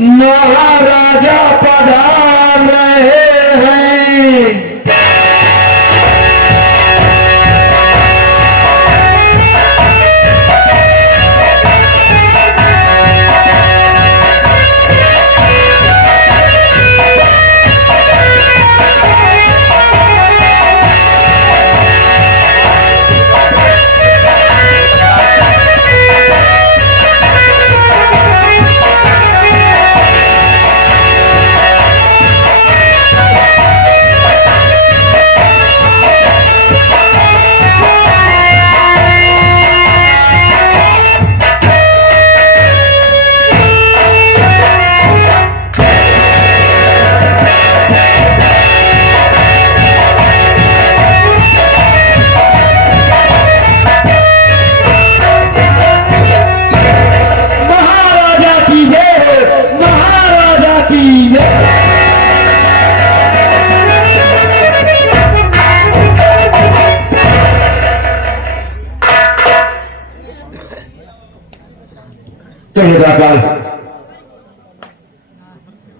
महाराजा पधार रहे हैं।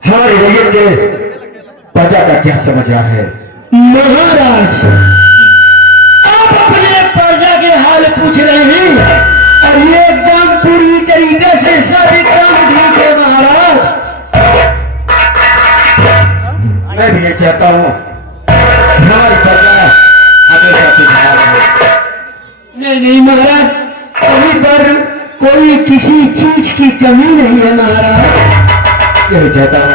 हमारे रैयत के प्रजा का क्या समझा है? महाराज, आप अपने प्रजा के हाल पूछ रहे हैं और ये एकदम पूरी तरीके से सभी काम ठीक है महाराज। मैं भी ये चाहता हूँ हमारी प्रजा हमेशा सुधार हो। नहीं महाराज, कहीं पर कोई किसी चीज की कमी नहीं है महाराज। यही चाहता हूँ।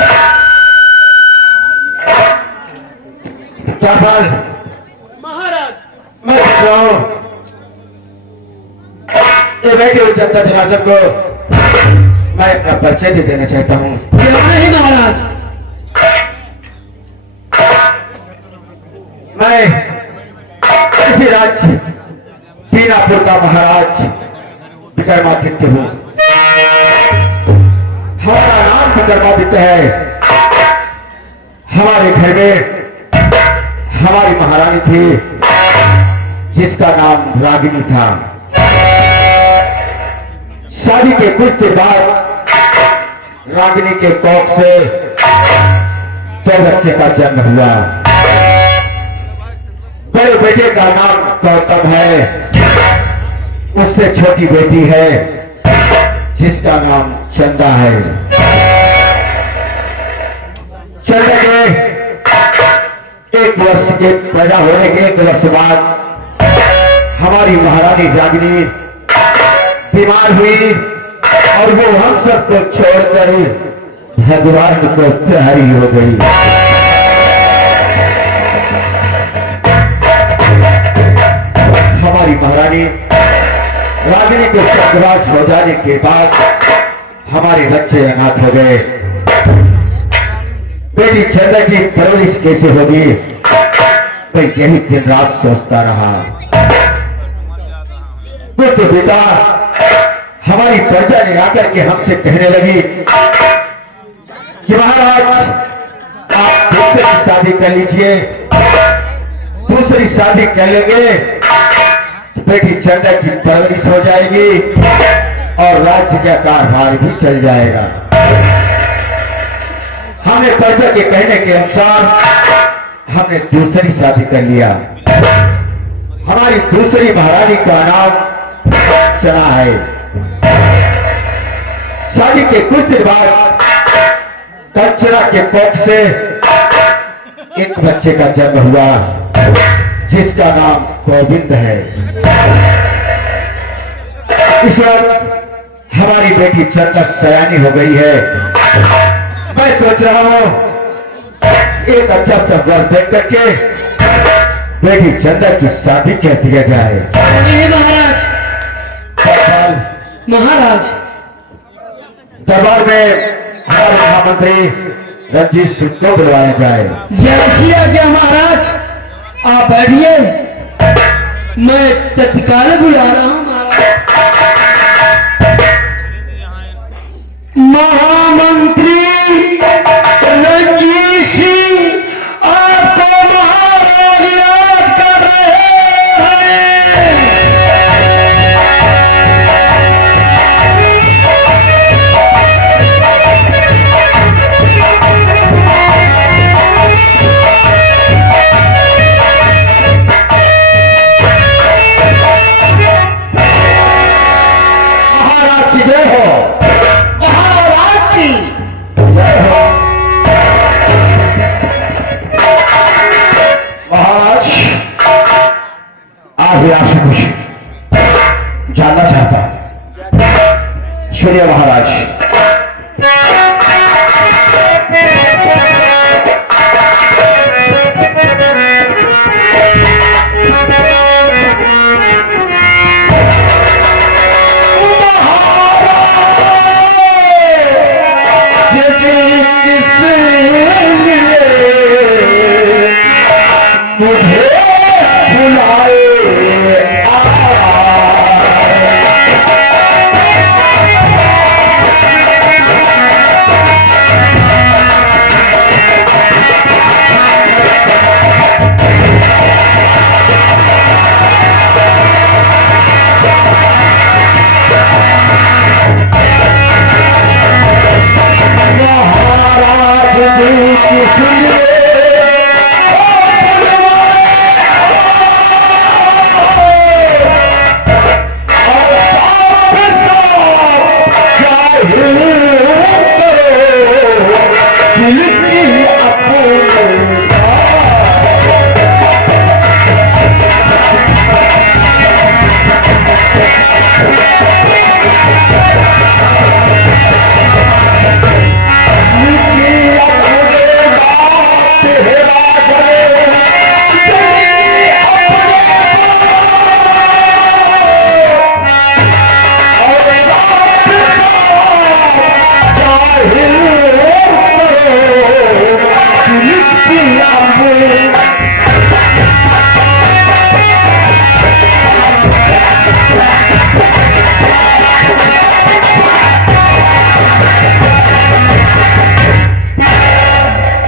क्या बात महाराज, मैं सोच रहा हूँ ये बैठे हुए जनता जनार्दन को मैं अपना परिचय भी देना चाहता हूँ। क्यों नहीं महाराज? मैं इसी राज्य दीनापुर का महाराज विक्रमादित्य हूँ। हमारा नाम विक्रमादित्य है। हमारे घर में हमारी महारानी थी जिसका नाम रागिनी था। शादी के कुछ दिन बाद रागिनी के कोख से 2 बच्चे का जन्म हुआ। बड़े बेटे का नाम गौतम है, उससे छोटी बेटी है जिसका नाम चंदा है। चंदा के 1 वर्ष के पैदा होने के 1 वर्ष बाद हमारी महारानी रागिनी बीमार हुई और वो हम सबको छोड़कर भगवान को प्यारी हो गई। हमारी महारानी रागिनी को स्वर्गवास हो जाने के बाद हमारे बच्चे अनाथ हो गए। बेटी चंदा की परवरिश कैसे होगी तो यही दिन रात सोचता रहा। तो पिता हमारी प्रजा ने आकर के हमसे कहने लगी कि महाराज आप बेटे की शादी कर लीजिए, दूसरी शादी कर लेंगे, बेटी चंदा की परवरिश हो जाएगी और राज्य का कारभार भी चल जाएगा। हमने प्रजा के कहने के अनुसार हमने दूसरी शादी कर लिया। हमारी दूसरी महारानी का नाम चना है। शादी के कुछ दिन बाद कंचना के कोख से 1 बच्चे का जन्म हुआ जिसका नाम गोविंद है। इस वक्त हमारी बेटी चंदा सयानी हो गई है। मैं सोच रहा हूँ एक अच्छा सा वर देख करके बेटी चंदा की शादी कह दिया जाए। महाराज, दरबार में हमारे महामंत्री रंजीत सिंह को बुलवाया जाए। जैसी आज्ञा महाराज, आप बैठिए, मैं तत्काल बुला रहा हूँ महामंत्री रंजीत सिंह आपको महाराज याद कर रहे हैं। सुनिए महाराज।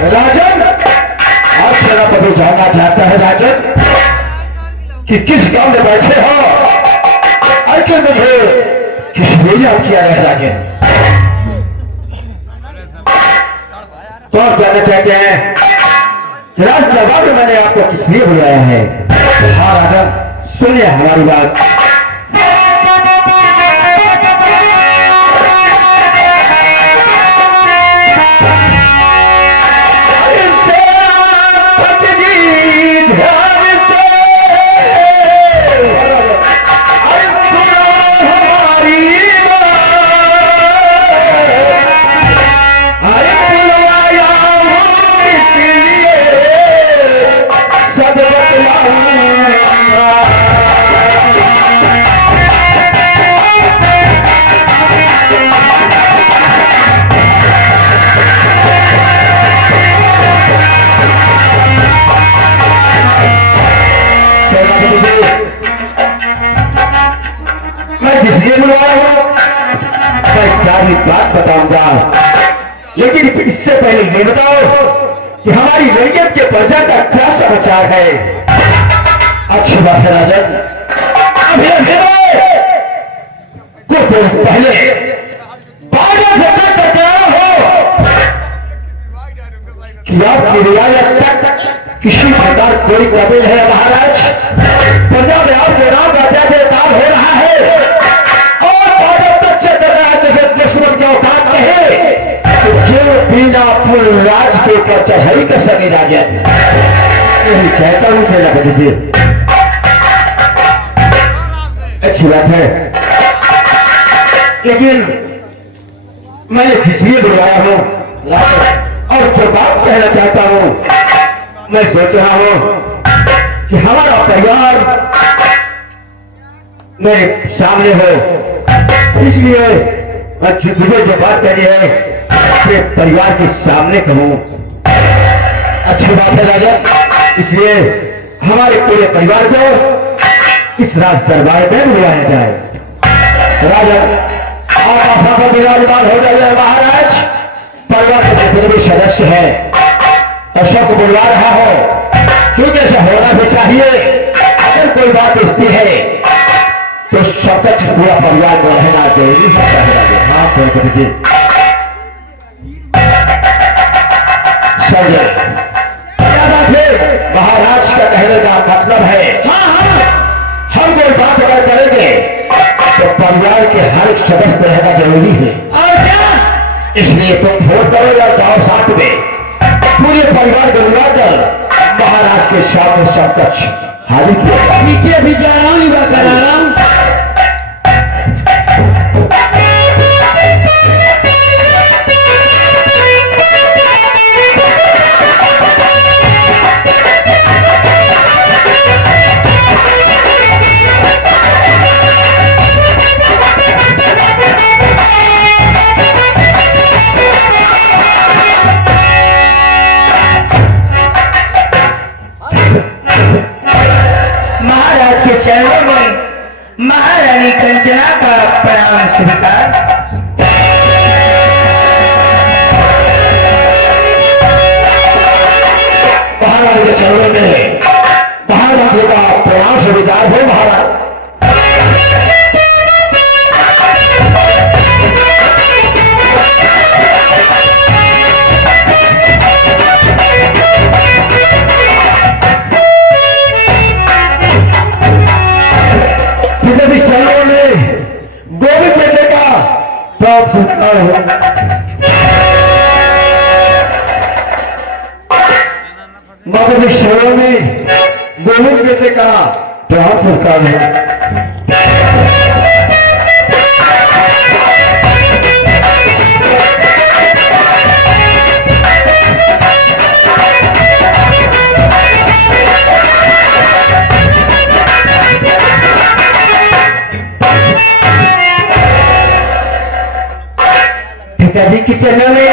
राजन, आप सेनापति जानना चाहता है राजन कि किस गांव में बैठे हो और क्यों मुझे किस लिए याद किया है राजन? तो आप जानना चाहते हैं राज दरबार में मैंने आपको किस लिए बुलाया है? हाँ राजन, सुनिए हमारी बात। सारी बात बताऊंगा, लेकिन इससे पहले ये बताओ कि हमारी रैयत के प्रजा का क्या समाचार है? अच्छी बात है राजन, अभी कुछ देर पहले बाजा से तक हो कि आपकी रियायत तक किसी प्रकार कोई कबील है महाराज? प्रजा में आपके नाम का जय जयकार हो रहा है जो बिना पुल राज के ऊपर चढ़ाई कर सके राजन, यही कहता हूं सेनापति जी। अच्छी बात है, लेकिन मैं इसलिए बुलाया हूं और जो बात कहना चाहता हूं, मैं सोच रहा हूं कि हमारा परिवार मेरे सामने हो, इसलिए मुझे जो बात करनी है अपने परिवार के सामने कहूं। अच्छी बात है राजा, इसलिए हमारे पूरे परिवार को इस राज दरबार में बुलाया जाए। राजा आप आशा पर विराजमान हो जाइए महाराज। परिवार के जितने भी सदस्य हैं और सबको बुलवा रहा हो, क्योंकि ऐसा होना भी चाहिए। अगर कोई बात उठती है तो सकच पूरा परिवार को रहना जरूरी है। हाँ सेनापति जी, महाराज का कहने का मतलब है हम कोई बात अगर करेंगे तो परिवार के हर एक सदस्य रहना जरूरी है। और क्या? इसलिए तुम फोन करो या गाँव साथ में पूरे परिवार को बुलाकर महाराज के सामने समकक्ष हाजिर किया। पीछे भी जा रहा हूँ, रचना का प्रणाम स्वीकार। महाराज के चरणों में महाराज का प्रयास स्वीकार हो महाराज। भी चरणों में गोविंद बेटे का प्राप्त सत्कार हो। बाबा के चरणों में गोविंद बेटे का प्राप्त सत्कार हो। पिताजी के चरणों में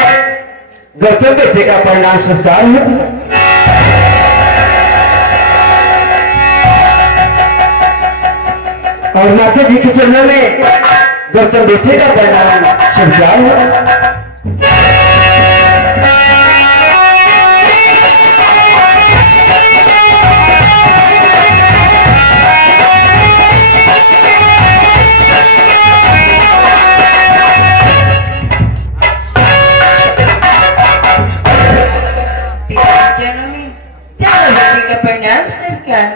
गौतम बेटे का परिणाम सत्कार हो। और माता जी के चरणों में गौतम बेटे का परिणाम सत्कार हो। परिणाम सरकार।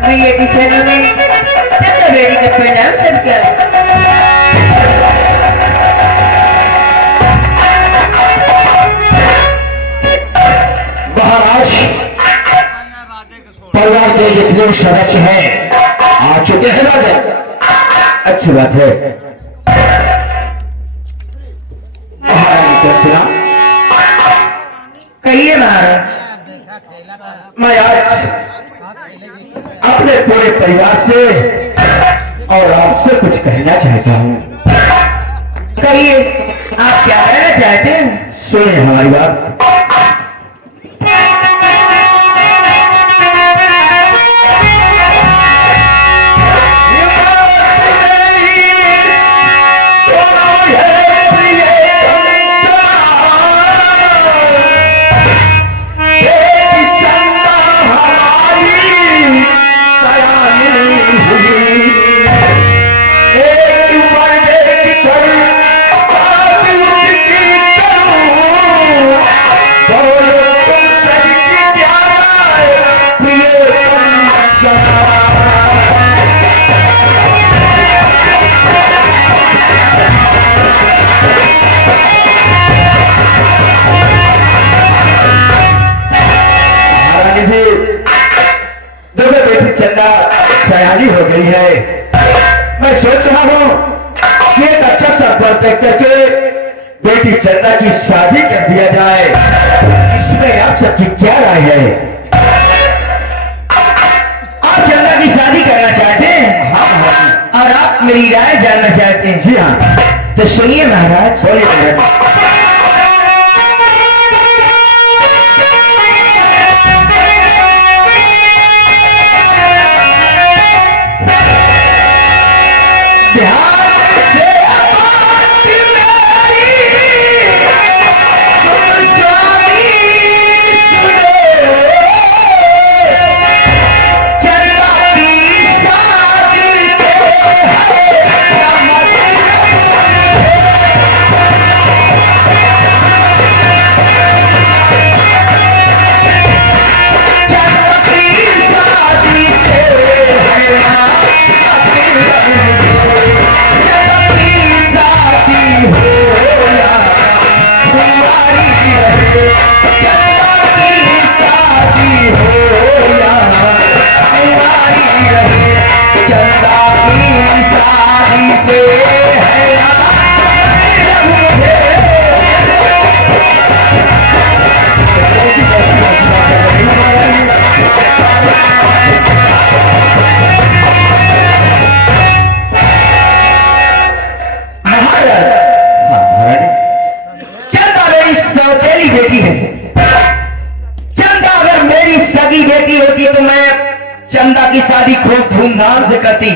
भैया के चरणों में चंदा बेटी का परिणाम सरकार। महाराज परिवार के जितने सदस्य हैं आ चुके हैं राजा। अच्छी बात है। कहिए महाराज। मैं आज अपने पूरे परिवार से और आपसे कुछ कहना चाहता हूँ। कहिए आप क्या कहना चाहते हैं? सुनिए हमारी बात। सयानी हो गई है। मैं सोच रहा हूँ कि एक अच्छा संपर्क तय करके बेटी चंदा की शादी कर दिया जाए। इसमें आप सबकी क्या राय है? आप चंदा की शादी करना चाहते हैं? हाँ। और आप मेरी राय जानना चाहते हैं? जी हाँ। तो सुनिए महाराज। सुनिए महाराज। करती।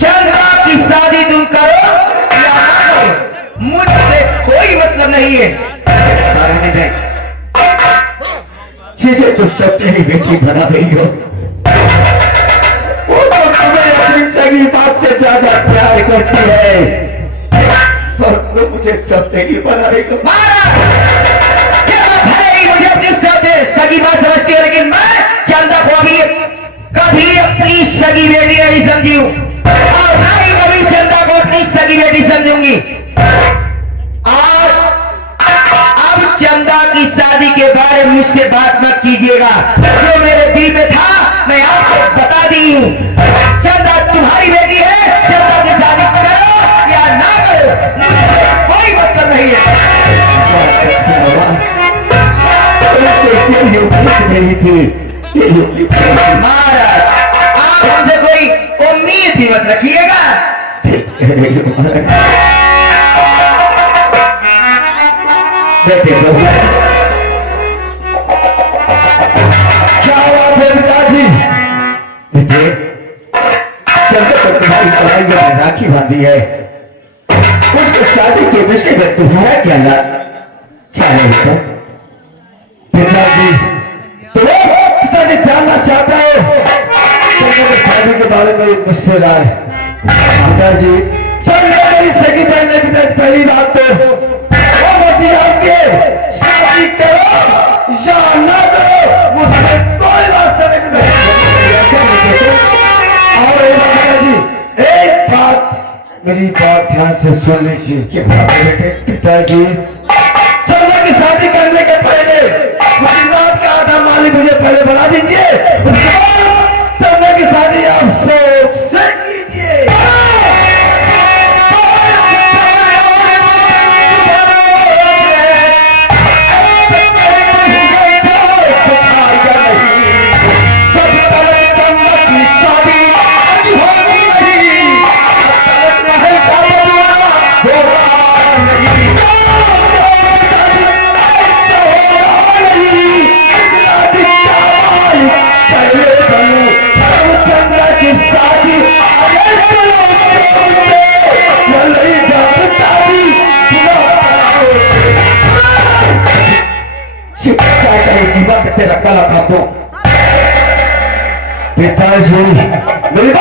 चंदा की शादी तुम करो या ना करो, मुझसे कोई मतलब नहीं है। जिसे तुम सब तेरी बेटी बना रही हो, वो तो तुम्हें अपनी सगी बात से ज्यादा प्यार करती है, और तुम मुझे सब तेरी बना रही हो। मुझे अपनी सगी बात समझती है, लेकिन मैं चंदा को अभी कभी अपनी सगी बेटी नहीं समझी हूं, और ना ही कभी चंदा को अपनी सगी बेटी समझूंगी। और अब चंदा की शादी के बारे में मुझसे बात मत कीजिएगा। जो मेरे दिल में था मैं आपको बता दी हूं। चंदा तुम्हारी बेटी है, चंदा की शादी करो या ना करो, मुझसे कोई मतलब नहीं है। नहीं थी महाराज, आप हमसे कोई उम्मीद भी मत रखिएगा। बेटे क्या बात है पिताजी? बेटे चंदा तो तुम्हारी कलाई में राखी बांधी है, उसके शादी के विषय में तुम्हारा क्या है उसका? पिताजी तो पिताजी जानना चाहता है चंदा की शादी के बारे में एक मुझसे राय। पिताजी चंदा मेरी सगी बहन है। पिताजी पहली बात तो आपके शादी करो या ना करो, मुझसे कोई वास्ता नहीं। और एक बात मेरी बात ध्यान से सुन लीजिए। क्या बेटे? पिताजी चंदा की शादी करने के पहले मुझे रात का आधा मालिक मुझे पहले बना दीजिए, उसके बाद चंदा की शादी आप शौक से कीजिए। पिताजी मेरी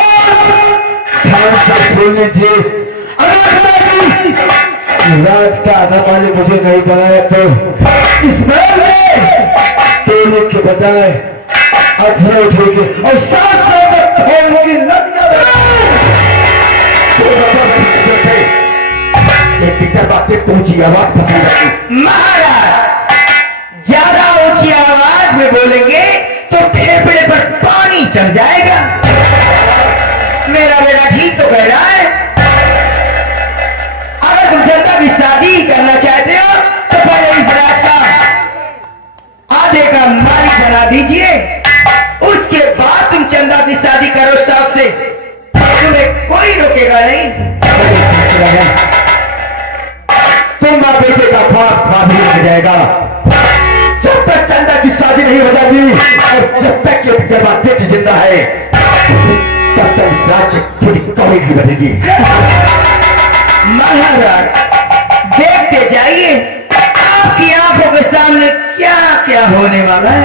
ध्यान से सुन लीजिए। राज का आधा मालिक मुझे नहीं बनाया तो इस महल में तोड़ने के बजाय अधूरे उठेंगे और साथ छोड़ने की लग बातें ऊंची आवाज पसंद आती। महाराज ज्यादा ऊंची आवाज में बोलेंगे तो फेफड़े पर पानी चढ़ जाएगा। मेरा बेटा ठीक तो कह रहा है। अगर तुम चंदा की शादी करना चाहते हो तो पहले इस राज का आधे का मालिक बना दीजिए, उसके बाद तुम चंदा की शादी करो शौक से, तुम्हें कोई रोकेगा नहीं। तुम बेटे का खा भी रह जाएगा। जब तक चंदा की शादी नहीं हो जाती और जब तक ये बेटे जिंदा है तब तक इस राज में थोड़ी कौड़ी की बनेगी। महाराज देखते जाइए आपकी आंखों के सामने क्या क्या होने वाला है।